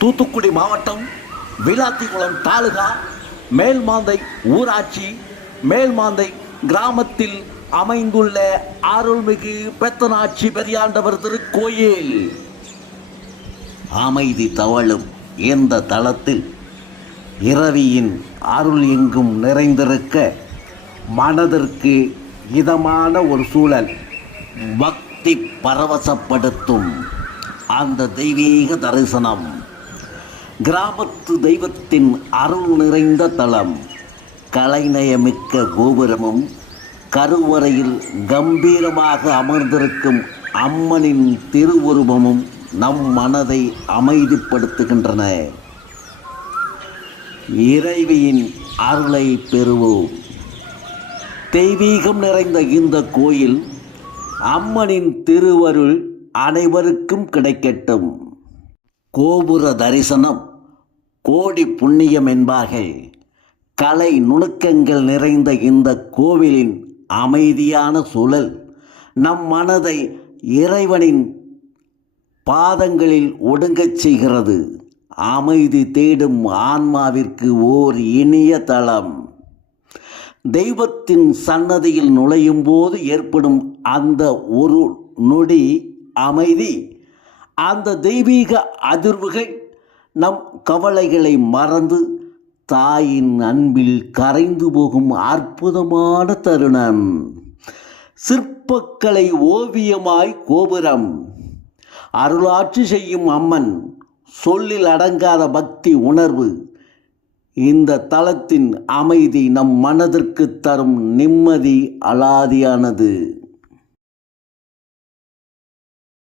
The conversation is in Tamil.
தூத்துக்குடி மாவட்டம் விளாத்திக்குளம் தாலுகா மேல்மாந்தை ஊராட்சி மேல்மாந்தை கிராமத்தில் அமைந்துள்ள அருள்மிகு பெத்தனாட்சி பெரியாண்டவர் திருக்கோயில். அமைதி தவழும் இந்த தளத்தில் இரவியின் அருள் எங்கும் நிறைந்திருக்க மனதிற்கு இதமான ஒரு சூழல், பக்தி பரவசப்படுத்தும் அந்த தெய்வீக தரிசனம். கிராமத்து தெய்வத்தின் அருள் நிறைந்த தலம், கலைநயமிக்க கோபுரமும் கருவறையில் கம்பீரமாக அமர்ந்திருக்கும் அம்மனின் திருவுருவமும் நம் மனதை அமைதிப்படுத்துகின்றன. இறைவியின் அருளை பெறுவோம். தெய்வீகம் நிறைந்த இந்த கோயில் அம்மனின் திருவருள் அனைவருக்கும் கிடைக்கட்டும். கோபுர தரிசனம் கோடி புண்ணியம் என்பார்கள். கலை நுணுக்கங்கள் நிறைந்த இந்த கோவிலின் அமைதியான சூழல் நம் மனதை இறைவனின் பாதங்களில் ஒடுங்கச் செய்கிறது. அமைதி தேடும் ஆன்மாவிற்கு ஓர் இனிய தளம். தெய்வத்தின் சன்னதியில் நுழையும் போது ஏற்படும் அந்த ஒரு நொடி அமைதி, அந்த தெய்வீக அதிர்வுகள் நம் கவலைகளை மறந்து தாயின் அன்பில் கரைந்து போகும் அற்புதமான தருணம். சிற்பக்கலை ஓவியமாய் கோபுரம், அருளாட்சி செய்யும் அம்மன், சொல்லில் அடங்காத பக்தி உணர்வு. இந்த தலத்தின் அமைதி நம் மனதிற்கு தரும் நிம்மதி அலாதியானது.